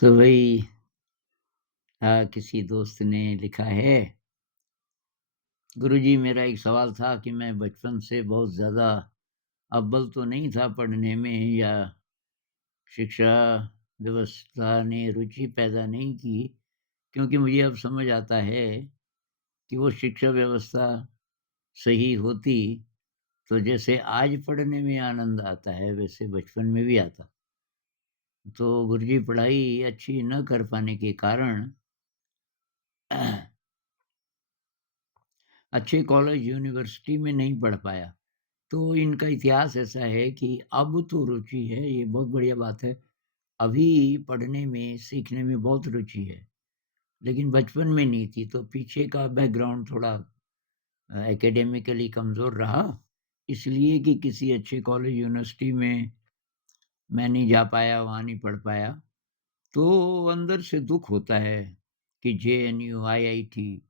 तो वही किसी दोस्त ने लिखा है, गुरुजी मेरा एक सवाल था कि मैं बचपन से बहुत ज़्यादा अव्वल तो नहीं था पढ़ने में या शिक्षा व्यवस्था ने रुचि पैदा नहीं की, क्योंकि मुझे अब समझ आता है कि वो शिक्षा व्यवस्था सही होती तो जैसे आज पढ़ने में आनंद आता है वैसे बचपन में भी आता। तो गुरुजी पढ़ाई अच्छी न कर पाने के कारण अच्छे कॉलेज, यूनिवर्सिटी में नहीं पढ़ पाया। तो इनका इतिहास ऐसा है कि अब तो रुचि है, ये बहुत बढ़िया बात है। अभी पढ़ने में, सीखने में बहुत रुचि है, लेकिन बचपन में नहीं थी, तो पीछे का बैकग्राउंड थोड़ा एकेडेमिकली कमज़ोर रहा, इसलिए कि किसी अच्छे कॉलेज, यूनिवर्सिटी में मैं नहीं जा पाया, वहाँ नहीं पढ़ पाया। तो अंदर से दुःख होता है कि जेएनयू, आईआईटी,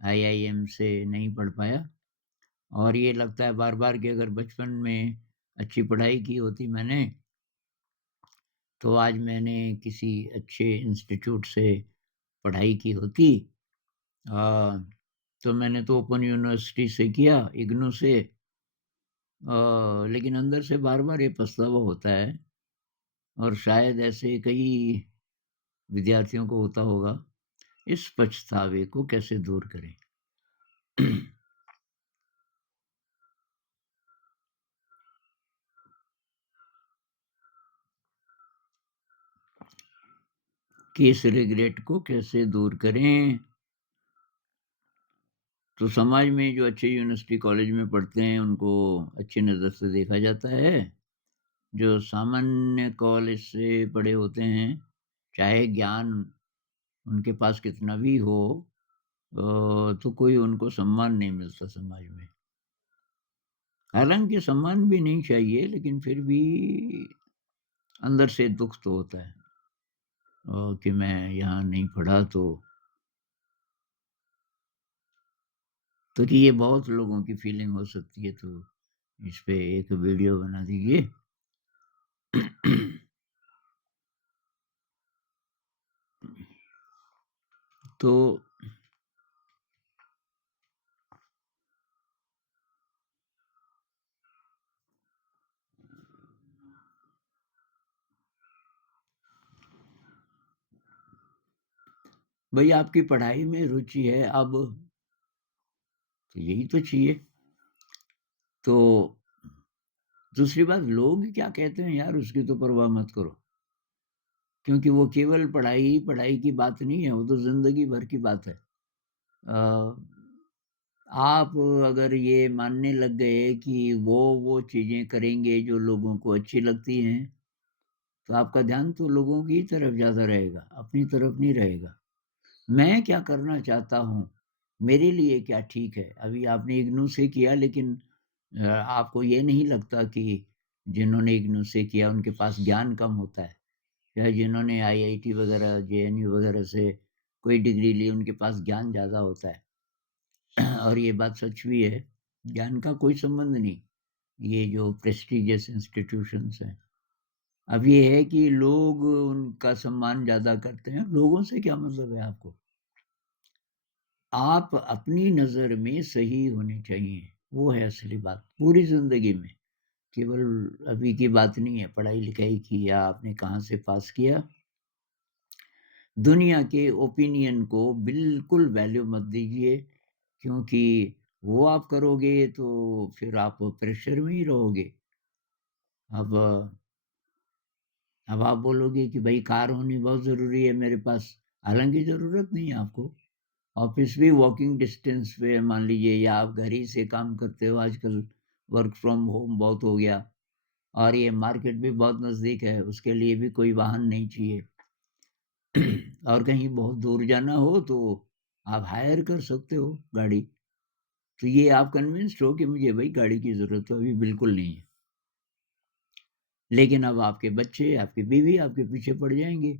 आईआईएम से नहीं पढ़ पाया। और ये लगता है बार-बार कि अगर बचपन में अच्छी पढ़ाई की होती मैंने, तो आज मैंने किसी अच्छे इंस्टीट्यूट से पढ़ाई की होती। अ, तो मैंने तो ओपन यूनिवर्सिटी से किया, इग्नू से। लेकिन अंदर से बार-बार ये पछतावा होता है और शायद ऐसे कई विद्यार्थियों को होता होगा। इस पछतावे को कैसे दूर करें? कि इस रिग्रेट को कैसे दूर करें? तो समाज में जो अच्छे यूनिवर्सिटी कॉलेज में पढ़ते हैं, उनको अच्छी नज़र से देखा जाता है। जो सामान्य कॉलेज से पढ़े होते हैं, चाहे ज्ञान उनके पास कितना भी हो तो कोई उनको सम्मान नहीं मिलता समाज में। हालाँकि सम्मान भी नहीं चाहिए, लेकिन फिर भी अंदर से दुःख तो होता है कि मैं यहाँ नहीं पढ़ा तो कि ये बहुत लोगों की फीलिंग हो सकती है, तो इस पे एक वीडियो बना दीजिए। तो भई आपकी पढ़ाई में रुचि है अब, तो यही तो चाहिए। तो दूसरी बात, लोग क्या कहते हैं यार, उसकी तो परवाह मत करो। क्योंकि वो केवल पढ़ाई की बात नहीं है, वो तो ज़िंदगी भर की बात है। अ, आप अगर ये मानने लग गए कि वो चीज़ें करेंगे जो लोगों को अच्छी लगती हैं, तो आपका ध्यान तो लोगों की तरफ ज़्यादा रहेगा, अपनी तरफ नहीं रहेगा। मैं क्या करना चाहता हूँ, मेरे लिए क्या ठीक है? अभी आपने इग्नू से किया, लेकिन आपको ये नहीं लगता कि जिन्होंने इग्नू से किया उनके पास ज्ञान कम होता है? या जिन्होंने आईआईटी वगैरह, जेएनयू वगैरह से कोई डिग्री ली, उनके पास ज्ञान ज़्यादा होता है। और ये बात सच भी है, ज्ञान का कोई संबंध नहीं, ये जो प्रेस्टीजियस इंस्टीट्यूशंस हैं। अब ये है कि लोग उनका सम्मान ज़्यादा करते हैं, लोगों से क्या मतलब है आपको? आप अपनी नज़र में सही होने चाहिए, वो है असली बात, पूरी ज़िंदगी में। केवल अभी की बात नहीं है, पढ़ाई-लिखाई की या आपने कहाँ से पास किया। दुनिया के ओपिनियन को बिल्कुल वैल्यू मत दीजिए, क्योंकि वो आप करोगे तो फिर आप प्रेशर में ही रहोगे। अब अब आप बोलोगे कि भई कार होनी बहुत ज़रूरी है मेरे पास, हालाँकि ज़रूरत नहीं है आपको। ऑफ़िस भी वॉकिंग डिस्टेंस पे है मान लीजिए, या आप घर ही से काम करते हो, आजकल वर्क फ्रॉम होम बहुत हो गया और ये मार्केट भी बहुत नज़दीक है, उसके लिए भी कोई वाहन नहीं चाहिए। और कहीं बहुत दूर जाना हो तो आप हायर कर सकते हो गाड़ी। तो ये आप कन्विंस्ड हो कि मुझे भई गाड़ी की ज़रूरत तो अभी बिल्कुल नहीं है। लेकिन अब आपके बच्चे, आपकी बीवी आपके पीछे पड़ जाएँगे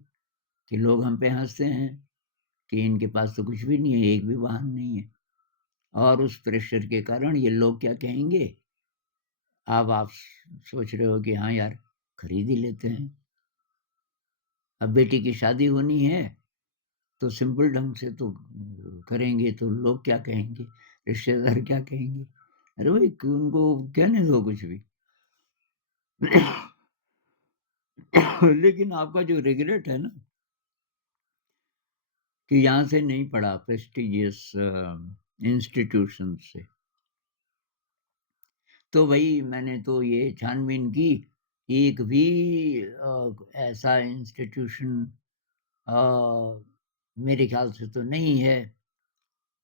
कि लोग हम पे हँसते हैं कि इनके पास तो कुछ भी नहीं है, एक भी वाहन नहीं है। और उस प्रेशर के कारण ये लोग क्या कहेंगे, अब आप सोच रहे हो कि हाँ यार, खरीद ही लेते हैं। अब बेटी की शादी होनी है, तो सिंपल ढंग से तो करेंगे तो लोग क्या कहेंगे? रिश्तेदार क्या कहेंगे? अरे भाई उनको कहने दो कुछ भी। लेकिन आपका जो रिग्रेट है ना कि यहाँ से नहीं पढ़ा प्रेस्टिजियस इंस्टीट्यूशन से। तो भई मैंने तो ये छानबीन की, एक भी ऐसा इंस्टीट्यूशन अ, मेरे ख़्याल से तो नहीं है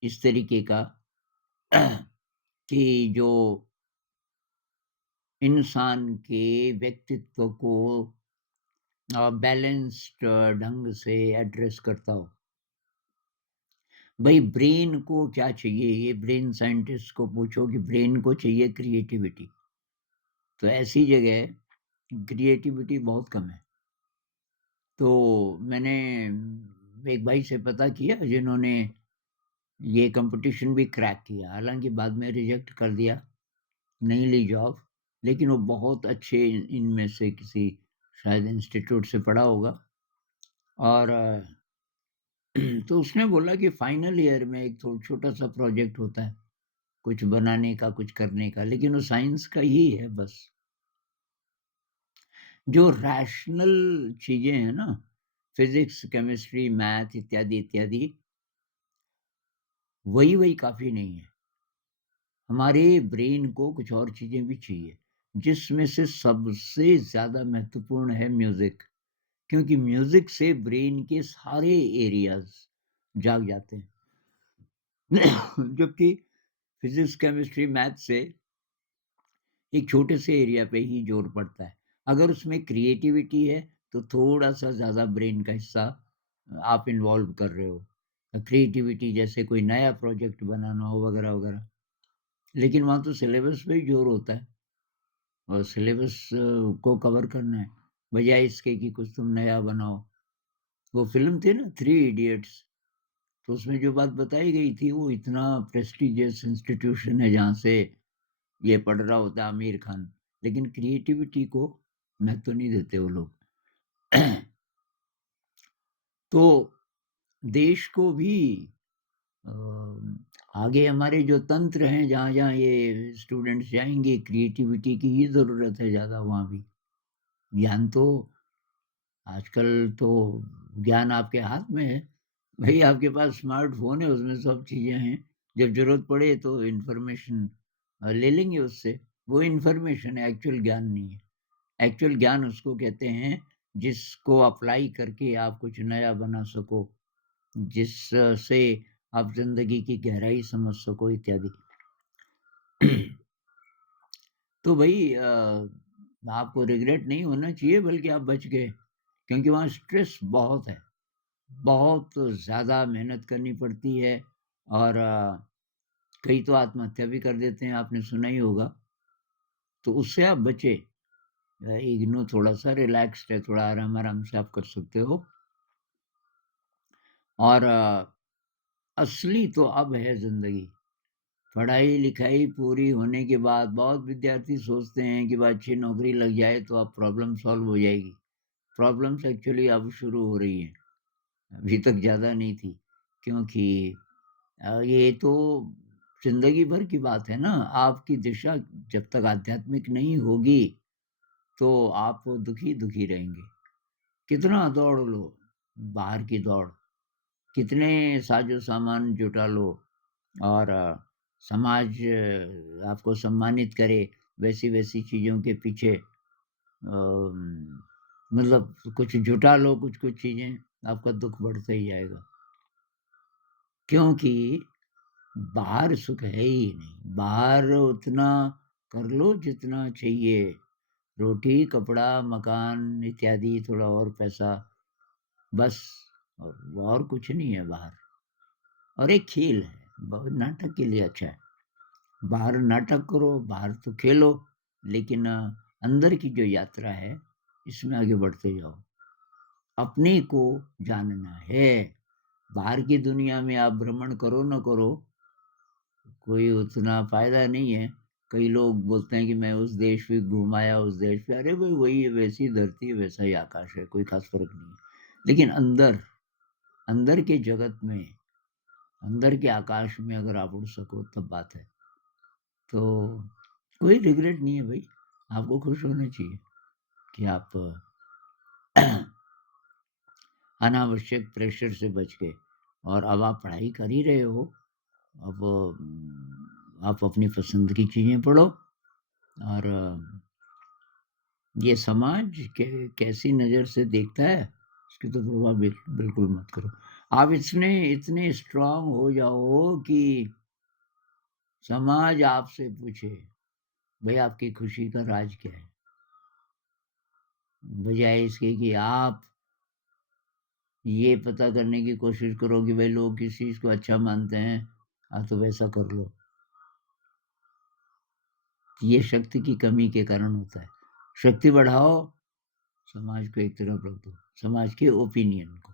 इस तरीके का कि जो इंसान के व्यक्तित्व को बैलेंस्ड ढंग से एड्रेस करता हो। भई ब्रेन को क्या चाहिए? ये ब्रेन साइंटिस्ट को पूछो कि ब्रेन को चाहिए क्रिएटिविटी। तो ऐसी जगह क्रिएटिविटी बहुत कम है। तो मैंने एक भाई से पता किया जिन्होंने ये कॉम्पिटिशन भी क्रैक किया। हालाँकि बाद में रिजेक्ट कर दिया, नहीं ली जॉब, लेकिन वो बहुत अच्छे इनमें से किसी शायद इंस्टीट्यूट से पढ़ा होगा और तो उसने बोला कि फाइनल ईयर में एक छोटा-सा प्रोजेक्ट होता है, कुछ बनाने का, कुछ करने का, लेकिन वो साइंस का ही है बस। जो रैशनल चीज़ें हैं ना, फिज़िक्स, केमिस्ट्री, मैथ इत्यादि, इत्यादि, वही काफ़ी नहीं है। हमारे ब्रेन को कुछ और चीज़ें भी चाहिए, जिसमें से सबसे ज़्यादा महत्वपूर्ण है म्यूज़िक, क्योंकि म्यूज़िक से ब्रेन के सारे एरियाज़ जाग जाते हैं। जबकि फिज़िक्स, केमिस्ट्री, मैथ से एक छोटे से एरिया पे ही ज़ोर पड़ता है। अगर उसमें क्रिएटिविटी है, तो थोड़ा-सा ज़्यादा ब्रेन का हिस्सा आप इन्वॉल्व कर रहे हो। क्रिएटिविटी जैसे कोई नया प्रोजेक्ट बनाना हो वगैरह-वगैरह। लेकिन वहाँ तो सिलेबस पे ही ज़ोर होता है और सिलेबस को कवर करना है, बजाए इसके कि कुछ तुम नया बनाओ। वो फ़िल्म थी ना थ्री इडियट्स, तो उसमें जो बात बताई गई थी वो इतना प्रेस्टिजियस इंस्टीट्यूशन है जहाँ से ये पढ़ रहा होता है आमिर खान, लेकिन क्रिएटिविटी को महत्व नहीं देते वो लोग। तो देश को भी अ, आगे हमारे जो तंत्र हैं जहाँ-जहाँ ये स्टूडेंट्स जाएँगे क्रिएटिविटी की ही ज़रूरत है ज़्यादा वहाँ भी। ज्ञान तो आजकल तो ज्ञान आपके हाथ में है। भई आपके पास स्मार्टफ़ोन है उसमें सब चीज़ें हैं। जब ज़रूरत पड़े तो इन्फॉर्मेशन ले लेंगे उससे। वो इन्फॉर्मेशन है एक्चुअल ज्ञान नहीं है। एक्चुअल ज्ञान उसको कहते हैं जिसको अप्लाई करके आप कुछ नया बना सको, जिससे आप ज़िंदगी की गहराई समझ सको इत्यादि। तो भई आपको रिग्रेट नहीं होना चाहिए बल्कि आप बच गए, क्योंकि वहाँ स्ट्रेस बहुत है। बहुत ज़्यादा मेहनत करनी पड़ती है और कई तो आत्महत्या भी कर देते हैं, आपने सुना ही होगा। तो उससे आप बचें। इग्नू थोड़ा-सा रिलैक्स्ड है, थोड़ा आराम-आराम से आप कर सकते हो और असली तो अब है ज़िंदगी। पढ़ाई-लिखाई पूरी होने के बाद बहुत विद्यार्थी सोचते हैं कि बस अच्छी नौकरी लग जाए तो अब प्रॉब्लम सॉल्व हो जाएगी। प्रॉब्लम्स एक्चुअली अब शुरू हो रही हैं, अभी तक ज़्यादा नहीं थी। क्योंकि ये तो ज़िंदगी भर की बात है ना, आपकी दिशा जब तक आध्यात्मिक नहीं होगी, तो आप दुखी-दुखी रहेंगे। कितना दौड़ लो, बाहर की दौड़, कितने साज़ो-सामान जुटा लो और समाज आपको सम्मानित करे, वैसी-वैसी चीज़ों के पीछे मतलब कुछ जुटा लो कुछ-कुछ चीज़ें, आपका दुःख बढ़ता ही जाएगा। क्योंकि बाहर सुख है ही नहीं, बाहर उतना कर लो जितना चाहिए, रोटी, कपड़ा, मकान इत्यादि थोड़ा और पैसा, बस और कुछ नहीं है बाहर। और एक खेल है, बहुत नाटक के लिए अच्छा है। बाहर नाटक करो, बाहर तो खेलो, लेकिन अंदर की जो यात्रा है, इसमें आगे बढ़ते जाओ। अपने को जानना है, बाहर की दुनिया में आप भ्रमण करो न करो, कोई उतना फ़ायदा नहीं है। कई लोग बोलते हैं कि मैं उस देश भी घूम आया, उस देश पे, अरे भाई वही है, वैसी धरती, वैसा ही आकाश है, कोई ख़ास फ़र्क नहीं है। लेकिन अंदर, अंदर के जगत में, अंदर के आकाश में अगर आप उड़ सको तब बात है। तो कोई रिग्रेट नहीं है भई, आपको खुश होना चाहिए कि आप अनावश्यक प्रेशर से बच के और अब आप पढ़ाई कर ही रहे हो, अब आप अपनी पसंद की चीज़ें पढ़ो और ये समाज कैसी नज़र से देखता है, उसकी तो परवाह बिल्कुल मत करो। आप इतने इतने स्ट्रॉन्ग हो जाओ कि समाज आपसे पूछे, भई आपकी खुशी का राज क्या है? बजाय इसके कि आप ये पता करने की कोशिश करो कि भई लोग किस चीज़ को अच्छा मानते हैं, तो वैसा कर लो। ये शक्ति की कमी के कारण होता है। शक्ति बढ़ाओ, समाज को एक तरफ रख दो, समाज के ओपिनियन को।